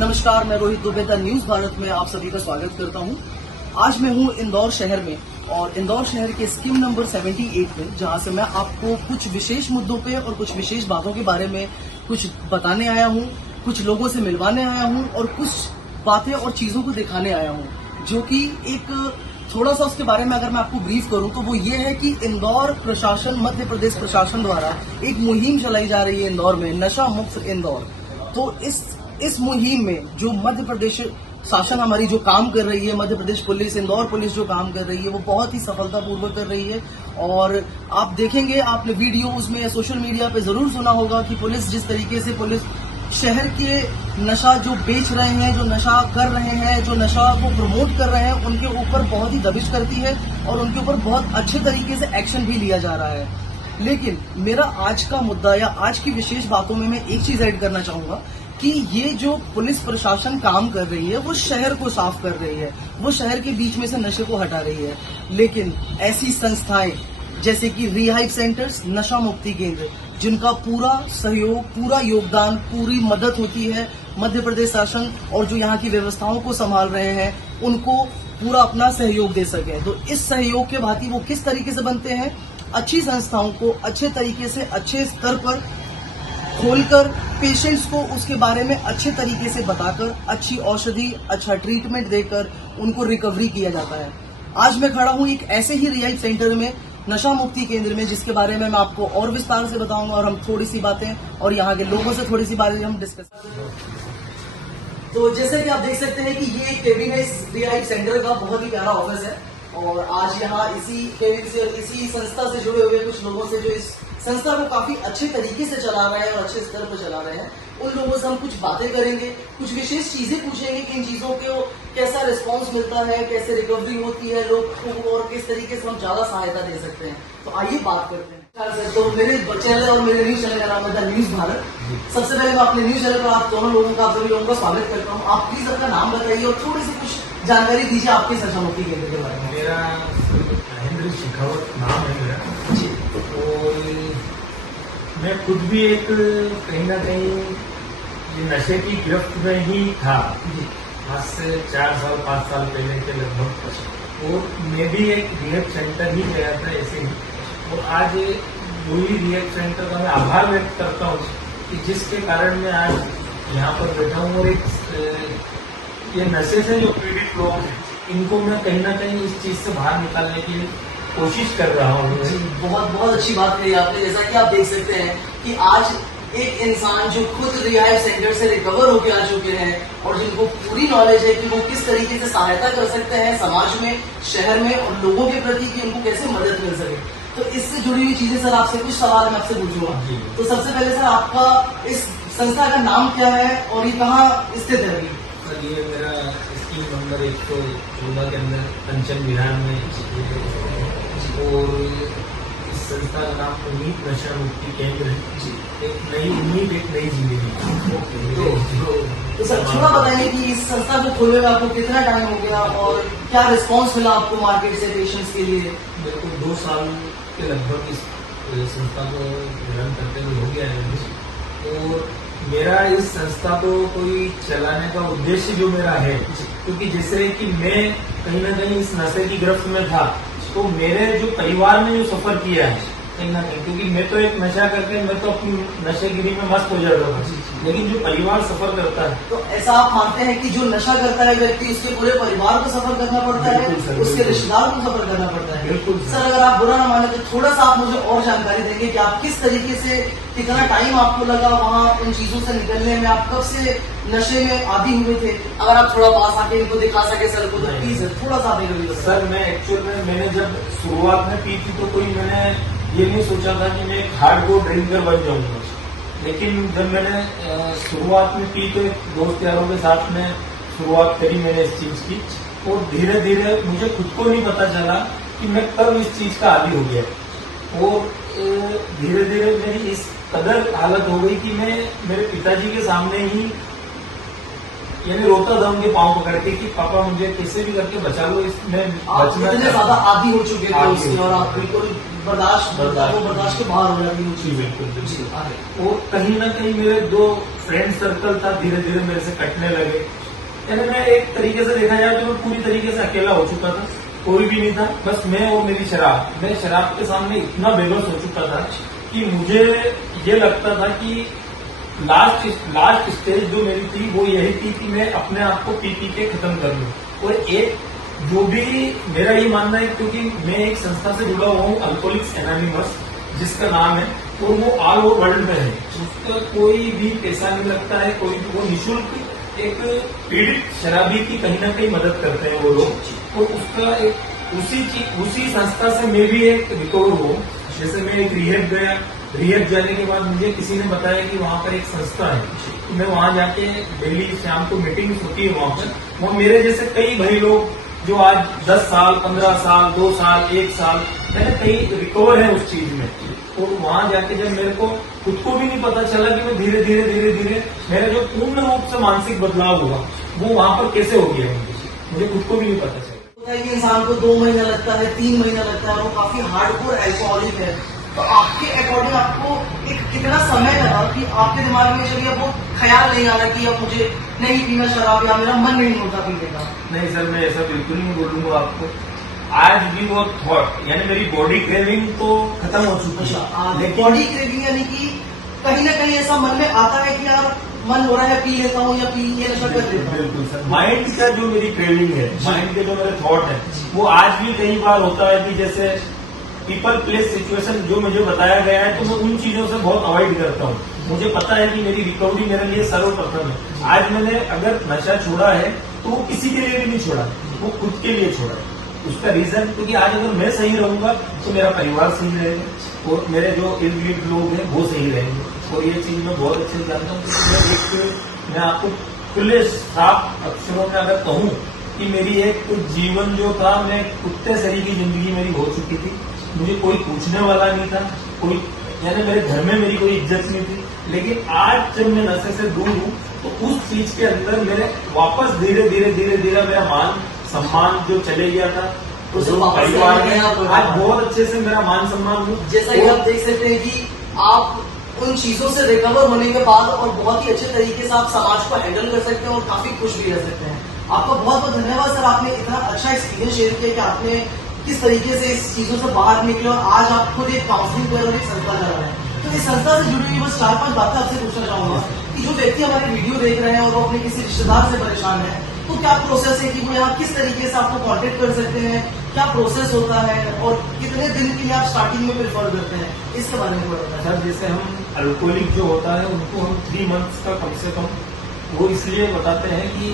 नमस्कार, मैं Rohit Dubey the news Bharat में आप सभी का स्वागत करता हूं। आज मैं हूं इंदौर शहर में और इंदौर शहर के स्कीम नंबर 78 में, जहां से मैं आपको कुछ विशेष मुद्दों पे और कुछ विशेष बातों के बारे में कुछ बताने आया हूं, कुछ लोगों से मिलवाने आया हूं और कुछ बातें और चीजों को दिखाने आया हूं, जो कि एक थोड़ा सा उसके बारे में अगर मैं आपको ब्रीफ करूं तो वो ये है कि इंदौर प्रशासन, मध्य प्रदेश प्रशासन द्वारा एक मुहिम चलाई जा रही है इंदौर में, नशा मुक्त इंदौर। तो इस मुहिम में जो मध्य प्रदेश शासन हमारी जो काम कर रही है, मध्य प्रदेश पुलिस, इंदौर पुलिस जो काम कर रही है, वो बहुत ही सफलतापूर्वक कर रही है। और आप देखेंगे, आपने वीडियोज में या सोशल मीडिया पे जरूर सुना होगा कि पुलिस जिस तरीके से पुलिस शहर के नशा जो बेच रहे हैं, जो नशा कर रहे हैं, जो नशा को प्रमोट कर रहे हैं, उनके ऊपर बहुत ही दबिश करती है और उनके ऊपर बहुत अच्छे तरीके से एक्शन भी लिया जा रहा है। लेकिन मेरा आज का मुद्दा या आज की विशेष बातों में मैं एक चीज ऐड करना चाहूंगा कि ये जो पुलिस प्रशासन काम कर रही है वो शहर को साफ कर रही है, वो शहर के बीच में से नशे को हटा रही है। लेकिन ऐसी संस्थाएं जैसे कि रिहाइब सेंटर्स, नशा मुक्ति केंद्र, जिनका पूरा सहयोग, पूरा योगदान, पूरी मदद होती है मध्य प्रदेश शासन और जो यहाँ की व्यवस्थाओं को संभाल रहे हैं, उनको पूरा अपना सहयोग दे सके। तो इस सहयोग के भांति वो किस तरीके से बनते हैं, अच्छी संस्थाओं को अच्छे तरीके से, अच्छे स्तर पर खोलकर पेशेंट्स को उसके बारे में अच्छे तरीके से बताकर, अच्छी औषधि, अच्छा ट्रीटमेंट देकर उनको रिकवरी किया जाता है। आज मैं खड़ा हूं एक ऐसे ही रिहाइब सेंटर में, नशा मुक्ति केंद्र में, जिसके बारे में मैं आपको और विस्तार से बताऊंगा और हम थोड़ी सी बातें और यहाँ के लोगों से थोड़ी सी बातें हम डिस्कस करेंगे। तो जैसे कि आप देख सकते हैं कि ये एक केबिन है इस रिहाइब सेंटर का, बहुत ही प्यारा ऑफिस है। और आज यहाँ इसी केबिन से, इसी संस्था से जुड़े हुए कुछ लोगों से जो इस संस्था को काफी अच्छे तरीके से चला रहे हैं और अच्छे स्तर पर चला रहे हैं, उन लोगों से हम कुछ बातें करेंगे, कुछ विशेष चीजें पूछेंगे कि इन चीजों को कैसा रिस्पांस मिलता है, कैसे रिकवरी होती है लोग को और किस तरीके से हम ज्यादा सहायता दे सकते हैं। तो आइए बात करते हैं। तो मेरे चैनल और मेरे न्यूज चैनल का नाम है द न्यूज भारत। सबसे पहले मैं अपने न्यूज चैनल पर आप दोनों लोगों का, आप सभी लोगों का स्वागत करता हूँ। आप प्लीज अपना नाम बताइए और थोड़ी सी कुछ जानकारी दीजिए आपके नशा मुक्ति केंद्र के बारे में। मेरा महेंद्र शेखावत नाम है मेरा जी। और मैं खुद भी एक कहीं ना कहीं ये नशे की गिरफ्त में ही था आज से 4 साल 5 साल पहले के लगभग। और मैं भी एक रिहैब सेंटर ही गया था ऐसे ही। और आज वही रिहैब सेंटर का मैं आभार व्यक्त करता हूँ कि जिसके कारण मैं आज यहाँ पर बैठा हूँ। और एक ये नशे से जो पीड़ित लोग हैं, इनको मैं कहीं ना कहीं इस चीज से बाहर निकालने की कोशिश कर रहा हूँ। बहुत बहुत अच्छी बात कही आपने। जैसा कि आप देख सकते हैं कि आज एक इंसान जो खुद रिहाइब सेंटर से रिकवर होकर आ चुके हैं और जिनको पूरी नॉलेज है कि वो किस तरीके से सहायता कर सकते हैं समाज में, शहर में और लोगों के प्रति कि उनको कैसे मदद मिल सके। तो इससे जुड़ी हुई चीजें सर, आपसे कुछ सवाल मैं आपसे पूछूंगा। तो सबसे पहले सर, आपका इस संस्था का नाम क्या है और ये कहाँ स्थित है? सर, ये मेरा स्कीम नंबर 114 के अंदर कंचन विहार में, और इस संस्था का नाम उम्मीद नशा मुक्ति केंद्र है। एक नई उम्मीद, एक नई जिंदगी। तो सर थोड़ा बताइए कि इस संस्था को खोलने में आपको कितना टाइम हो गया और क्या रिस्पांस मिला आपको मार्केट से, पेशेंट्स के लिए? मेरे को 2 साल के लगभग इस संस्था को रन करते हुए हो गया है। और मेरा इस संस्था को कोई चलाने का उद्देश्य जो मेरा है, क्योंकि जैसे कि मैं कहीं ना कहीं इस नशे की गिरफ्त में था, तो मेरे जो परिवार ने जो सफर किया है कहीं ना कहीं, क्योंकि मैं तो एक नशा करके मैं तो अपनी नशेगिरी में मस्त हो जाता हूँ, लेकिन जो परिवार सफर करता है। तो ऐसा आप मानते हैं कि जो नशा करता है व्यक्ति, उसके पूरे परिवार को सफर करना पड़ता है, उसके रिश्तेदार को सफर करना पड़ता है? बिल्कुल सर, अगर आप बुरा ना माने तो थोड़ा सा आप मुझे और जानकारी देंगे कि आप किस तरीके से, कितना टाइम आपको लगा वहाँ उन चीजों से निकलने में, आप कब से नशे में आदी हुए थे? अगर आप थोड़ा पास आके इनको दिखा सके सर को, तो प्लीज थोड़ा सा आप। सर, मैं एक्चुअल में मैंने जब शुरुआत में पी थी तो कोई मैंने ये नहीं सोचा था कि मैं एक हार्डकोर ड्रिंकर बन जाऊंगा। लेकिन जब मैंने शुरुआत में पी तो एक दोस्त यारों के साथ में शुरुआत करी मैंने इस चीज की, और धीरे धीरे मुझे खुद को नहीं पता चला कि मैं कब इस चीज का आदी हो गया। और धीरे धीरे मेरी इस कदर हालत हो गई कि मैं मेरे पिताजी के सामने ही यानी रोता था उनके पाँव पकड़ के कि पापा मुझे कैसे भी करके बचा लो, इसमें आप बचना इतने ज्यादा आदी हो चुके थे उसके और आप बिल्कुल बर्दाश्त के बाहर हो जाती जी बिल्कुल जी आगे। वो कहीं ना कहीं मेरे दो फ्रेंड सर्कल था, धीरे धीरे मेरे से कटने लगे। यानी मैं एक तरीके से देखा जाए तो मैं पूरी तरीके से अकेला हो चुका था, कोई भी नहीं था, बस मैं और मेरी शराब। मैं शराब के सामने इतना बेबस हो चुका था कि मुझे ये लगता था कि लास्ट स्टेज जो मेरी थी वो यही थी कि मैं अपने आप को पी के खत्म कर लूं। और एक जो भी मेरा ये मानना है, क्योंकि मैं एक संस्था से जुड़ा हुआ हूँ अल्कोहलिक्स एनोनिमस, जिसका नाम है, और वो ऑल ओवर वर्ल्ड में है, उसका कोई भी पैसा नहीं लगता है, कोई वो निःशुल्क एक पीड़ित शराबी की कहीं ना कहीं मदद करते हैं वो लोग। और उसका एक उसी संस्था से मैं भी एक रिकवर हूँ। जैसे मैं एक रिहेब गया, रिहेब जाने के बाद मुझे किसी ने बताया कि वहाँ पर एक संस्था है, तो मैं वहाँ जाके डेली शाम को मीटिंग्स होती है वहाँ पर। वहाँ मेरे जैसे कई भाई लोग जो आज 10 साल 15 साल 2 साल 1 साल मैंने कई रिकवर है उस चीज में। और वहां जाके जब मेरे को खुद को भी नहीं पता चला कि मैं धीरे धीरे मेरा जो पूर्ण रूप से मानसिक बदलाव हुआ वो वहां पर कैसे हो गया, मुझे खुद को भी नहीं पता चला। होता है कि इंसान को 2 महीना लगता है, 3 महीना लगता है, वो काफी हार्डकोर अल्कोहलिक है। तो आपके अकॉर्डिंग आपको एक कितना समय लगा कि आपके दिमाग में चलिए वो ख्याल नहीं आ रहा कि अब मुझे नहीं पीना शराब या मेरा मन नहीं होता पीने का? नहीं सर, मैं ऐसा बिल्कुल नहीं बोलूंगा आपको। आज भी वो थॉट यानी मेरी बॉडी क्रेविंग तो खत्म हो चुकी है। बॉडी क्रेविंग यानी कि कहीं ना कहीं ऐसा मन में आता है कि यार मन हो रहा है पी लेता हूँ या पी ये नशा कर लेता हूँ। बिल्कुल सर, माइंड का जो मेरी क्रेविंग है, माइंड के जो मेरे थॉट है, वो आज भी कई बार होता है कि जैसे पीपल प्लेस सिचुएशन जो मुझे बताया गया है, तो मैं उन चीजों से बहुत अवॉइड करता हूँ। मुझे पता है कि मेरी रिकवरी मेरे लिए सर्वप्रथम है। आज मैंने अगर नशा छोड़ा है तो वो किसी के लिए भी नहीं छोड़ा, वो खुद के लिए छोड़ा है। उसका रीजन क्योंकि आज अगर मैं सही रहूंगा तो मेरा परिवार सही रहेगा और मेरे जो इर्द गिर्द लोग हैं वो सही रहेंगे। और ये चीज मैं बहुत अच्छे से जानता हूँ, क्योंकि मैं आपको खुले साफ अक्षरों में अगर कहूँ कि मेरी एक जीवन जो था, मैं कुत्ते सरी की जिंदगी मेरी हो चुकी थी। मुझे कोई पूछने वाला नहीं था, कोई यानी मेरे घर में मेरी कोई इज्जत नहीं थी। लेकिन आज जब मैं नशे से दूर हूँ तो उस चीज के अंदर मेरे वापस धीरे धीरे मेरा मान सम्मान जो चले गया था उस परिवार में आज बहुत अच्छे से मेरा मान सम्मान हो। जैसा कि आप देख सकते हैं कि आप उन चीजों से रिकवर होने के बाद और बहुत ही अच्छे तरीके से आप समाज को हैंडल कर सकते हैं और काफी खुश भी रह सकते हैं। आपका बहुत बहुत धन्यवाद सर, आपने इतना अच्छा एक्सपीरियंस शेयर किया कि आपने किस तरीके से इस चीजों से बाहर निकले और आज आप खुद एक काउंसलिंग कर और एक संस्था चला रहे हैं। तो इस संस्था से जुड़ी हुई बस 4-5 बातें आपसे पूछना चाहूंगा कि जो व्यक्ति हमारे वीडियो देख रहे हैं और वो अपने किसी रिश्तेदार से परेशान है, तो क्या प्रोसेस है कि वो यहाँ किस तरीके से आपको कांटेक्ट कर सकते हैं, क्या प्रोसेस होता है और कितने दिन के लिए आप स्टार्टिंग में प्रेफर करते हैं, इसके बारे में थोड़ा बताएं। सर, जैसे हम अल्कोहलिक जो होता है उनको हम 3 मंथ्स का कम से कम वो इसलिए बताते हैं कि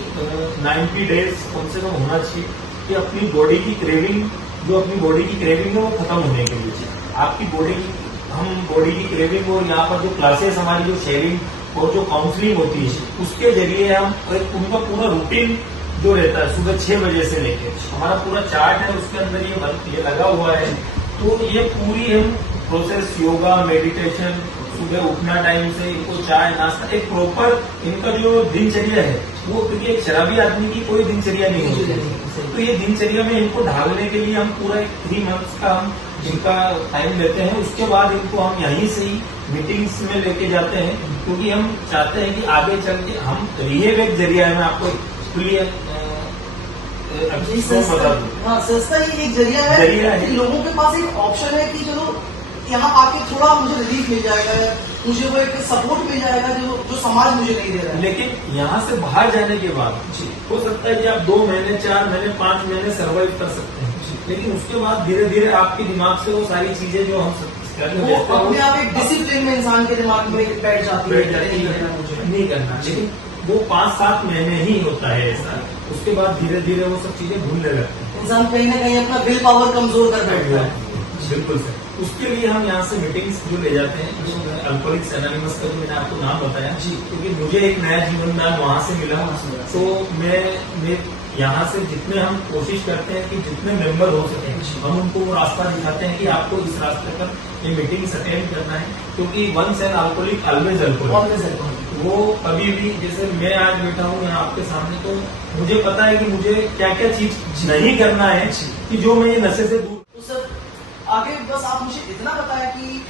90 डेज कम से कम होना चाहिए कि अपनी बॉडी की क्रेविंग है वो खत्म होने के लिए आपकी बॉडी की क्रेविंग और यहाँ पर जो क्लासेस हमारी जो शेयरिंग और जो काउंसलिंग होती है उसके जरिए हम उनका पूरा रूटीन जो रहता है सुबह 6 बजे से लेकर हमारा पूरा चार्ट है, उसके अंदर ये लगा हुआ है। तो ये पूरी हम प्रोसेस योगा मेडिटेशन सुबह उठना टाइम से इनको चाय नाश्ता एक प्रॉपर इनका जो दिनचर्या है वो, क्योंकि एक शराबी आदमी की कोई दिनचर्या नहीं होती, तो ये दिनचर्या में इनको ढालने के लिए हम पूरा 3 मंथ्स का हम इनका टाइम लेते हैं। उसके बाद इनको हम यहीं से ही मीटिंग्स में लेके जाते हैं, क्योंकि हम चाहते हैं कि आगे चल के हम रिहेब एक जरिया है। मैं आपको खुली बता दूं, हाँ संस्था ही एक जरिया है कि लोगों के पास एक ऑप्शन है कि चलो यहाँ आके थोड़ा मुझे रिलीफ मिल जाएगा, मुझे वो एक सपोर्ट मिल जाएगा जो समाज मुझे नहीं दे रहा है। लेकिन यहाँ से बाहर जाने के बाद हो सकता है कि आप 2 महीने 4 महीने 5 महीने सर्वाइव कर सकते हैं, लेकिन उसके बाद धीरे धीरे आपके दिमाग से वो सारी चीजें जो हम वो अपने आप एक डिसिप्लिन में इंसान के दिमाग में बैठ जाती है, नहीं करना। लेकिन वो 5-7 महीने ही होता है ऐसा, उसके बाद धीरे धीरे वो सब चीजें भूलने लगते हैं। इंसान कहीं ना कहीं अपना विल पावर कमजोर कर बैठता है। बिल्कुल सर, उसके लिए हम यहाँ से मीटिंग्स जो ले जाते हैं अल्कोहलिक्स एनोनिमस का जो मैंने आपको नाम बताया, क्योंकि मुझे एक नया जीवन दान वहाँ से मिला। तो मैं यहाँ से जितने हम कोशिश करते हैं कि जितने मेंबर हो सके हम उनको वो रास्ता दिखाते हैं कि आपको इस रास्ते पर ये मीटिंग्स अटेंड करना है, क्योंकि once an alcoholic always alcoholic. वो कभी भी, जैसे मैं आज बैठा हूँ यहाँ आपके सामने, तो मुझे पता है कि मुझे क्या क्या चीज नहीं करना है कि जो मैं ये नशे से दूर। तो सर आगे बस आप मुझे इतना बताया कि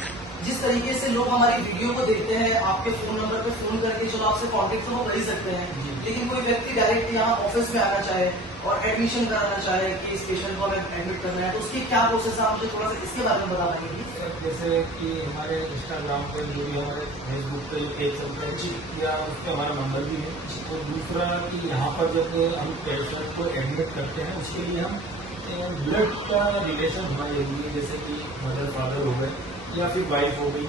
जिस तरीके से लोग हमारी वीडियो को देखते हैं, आपके फोन नंबर पे फोन करके चलो आपसे कांटेक्ट तो वो कर ही सकते हैं, लेकिन कोई व्यक्ति डायरेक्ट यहाँ ऑफिस में आना चाहे और एडमिशन कराना चाहे कि इस पेशेंट को हमें एडमिट करना है, तो उसकी क्या प्रोसेस है, आप मुझे थोड़ा सा इसके बारे में बता पाएंगे? जैसे कि हमारे इंस्टाग्राम पे जो भी हमारे फेसबुक पे जो पेज चलता है या उस पर हमारा नंबर भी है। और दूसरा कि यहाँ पर जब हम पेशेंट को एडमिट करते हैं उसके लिए हम ब्लड का रिलेशन होना जरूरी है, जैसे कि मदर फादर हो गए या फिर वाइफ हो गई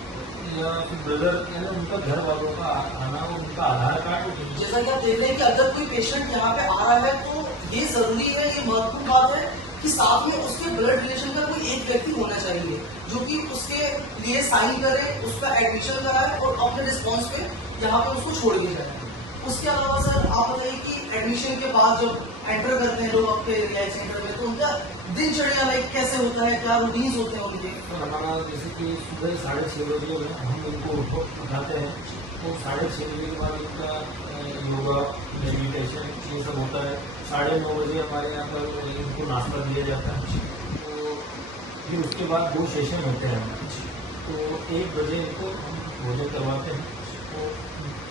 या फिर ब्रदर, यानी उनका घर वालों का आना और उनका आधार कार्ड। जैसा कि आप देख रहे हैं कि अगर कोई पेशेंट यहाँ पे आ रहा है तो ये जरूरी है, ये महत्वपूर्ण बात है कि साथ में उसके ब्लड रिलेशन का कोई एक व्यक्ति होना चाहिए जो कि उसके लिए साइन करे, उसका एडमिशन कराए और अपने रिस्पॉन्स पे यहाँ पे उसको छोड़ के जाए। उसके अलावा सर आप बताइए कि एडमिशन के बाद जब एंटर करते हैं लोग आपके रिहाइश सेंटर में, तो उनका दिनचर्या लाइक कैसे होता है, क्या रूटीन्स होते हैं उनके? तो हमारा जैसे कि सुबह 6:30 बजे हम उनको उठाते हैं, तो 6:30 बजे के बाद उनका योगा मेडिटेशन ये सब होता है। 9:30 बजे हमारे यहाँ पर इनको नाश्ता दिया जाता है, तो फिर उसके बाद 2 सेशन होते हैं हमारे। तो 1 बजे इनको हम भोजन करवाते हैं, तो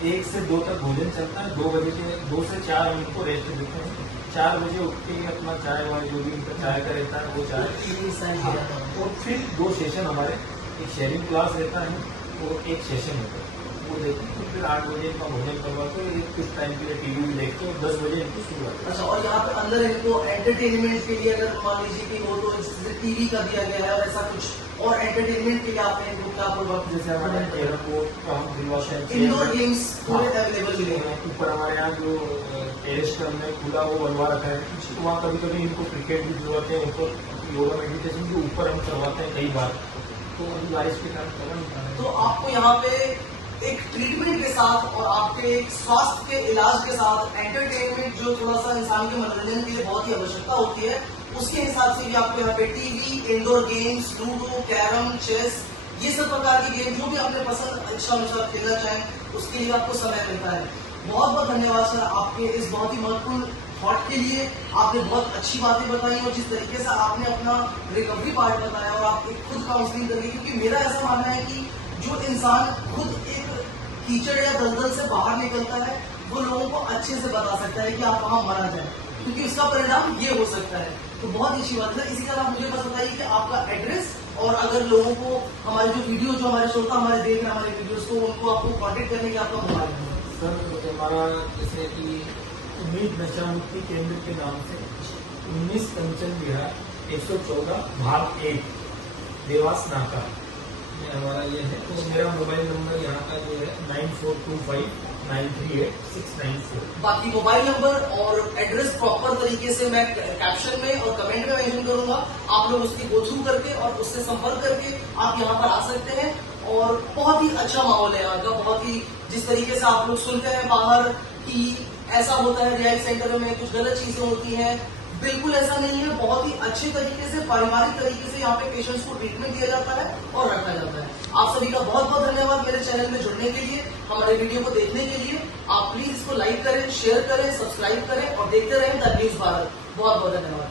1 से 2 तक भोजन चलता है। 2 बजे से 2 से 4 हम इनको रेस्ट देते हैं। 4 बजे उठ के अपना चाय वाय जो भी उनका चाय का रहता है वो चाय, और फिर 2 सेशन हमारे, एक शेयरिंग क्लास रहता है और एक सेशन होता है वो देखते हैं। तो फिर 8 बजे इनका भोजन करवाते हैं, कुछ टाइम के लिए टीवी भी देखते हैं और 10 बजे इनको शुरू। अच्छा, और यहाँ पे अंदर इनको एंटरटेनमेंट के लिए अगर मान लीजिए कि वो तो टीवी का दिया गया है और ऐसा कुछ और एंटरटेनमेंट के लिए आपने इनको क्या प्रोडक्ट, जैसे हमारे एयरपोर्ट का हम दिलवाते हैं, इंडोर गेम्स पूरे अवेलेबल मिलेंगे। ऊपर हमारे यहाँ जो टेरेस का हमने खुला वो बनवा रखा है, तो वहाँ कभी कभी इनको क्रिकेट भी दिलवाते हैं, ऊपर योगा मेडिटेशन भी ऊपर हम करवाते हैं कई बार। तो अभी बारिश के कारण करवा नहीं पा रहे। तो आपको यहाँ पे एक ट्रीटमेंट के साथ और आपके एक स्वास्थ्य के इलाज के साथ एंटरटेनमेंट जो थोड़ा सा इंसान के मनोरंजन के लिए बहुत ही आवश्यकता होती है, उसके हिसाब से भी आपको यहाँ पे TV, indoor games, ludo, carrom, chess, ये सब प्रकार की गेम जो भी आपने पसंद इच्छा अनुसार खेलना चाहें उसके लिए आपको समय मिलता है। बहुत बहुत धन्यवाद सर आपके इस बहुत ही महत्वपूर्ण थॉट के लिए। आपने बहुत अच्छी बातें बताई और जिस तरीके से आपने अपना रिकवरी पार्ट बताया और आप खुद काउंसलिंग करिए, क्योंकि मेरा ऐसा मानना है कि जो इंसान खुद एक कीचड़ या दलदल से बाहर निकलता है वो लोगों को अच्छे से बता सकता है कि आप वहां मरा जाए, क्योंकि उसका परिणाम ये हो सकता है। तो बहुत ही अच्छी बात है। इसी तरह आप मुझे बस बताइए कि आपका एड्रेस, और अगर लोगों को हमारे जो वीडियो जो हमारे श्रोता हमारे देख रहे हैं हमारे वीडियोस को, उनको आपको कांटेक्ट करने के आपका मोबाइल नंबर? सर हमारा जैसे कि उम्मीद नशा मुक्ति केंद्र के नाम से 19 कंचन विहार 114 भाग 1 देवास नाका ये हमारा ये है। तो मेरा मोबाइल नंबर यहाँ का जो है 9425938694। बाकी मोबाइल नंबर और एड्रेस प्रॉपर तरीके से मैं कैप्शन में और कमेंट में मेंशन करूंगा, आप लोग उसकी गो थ्रू करके और उससे संपर्क करके आप यहाँ पर आ सकते हैं। और बहुत ही अच्छा माहौल है यहाँ का, बहुत ही जिस तरीके से आप लोग सुनते हैं बाहर कि ऐसा होता है रिहाइश सेंटर में कुछ गलत चीजें होती हैं, बिल्कुल ऐसा नहीं है। बहुत ही अच्छे तरीके से पारिवारिक तरीके से यहाँ पे पेशेंट्स को ट्रीटमेंट दिया जाता है और रखा जाता है। आप सभी का बहुत बहुत धन्यवाद मेरे चैनल में जुड़ने के लिए, हमारे वीडियो को देखने के लिए। आप प्लीज इसको लाइक करें, शेयर करें, सब्सक्राइब करें और देखते रहें द न्यूज भारत। बहुत बहुत धन्यवाद।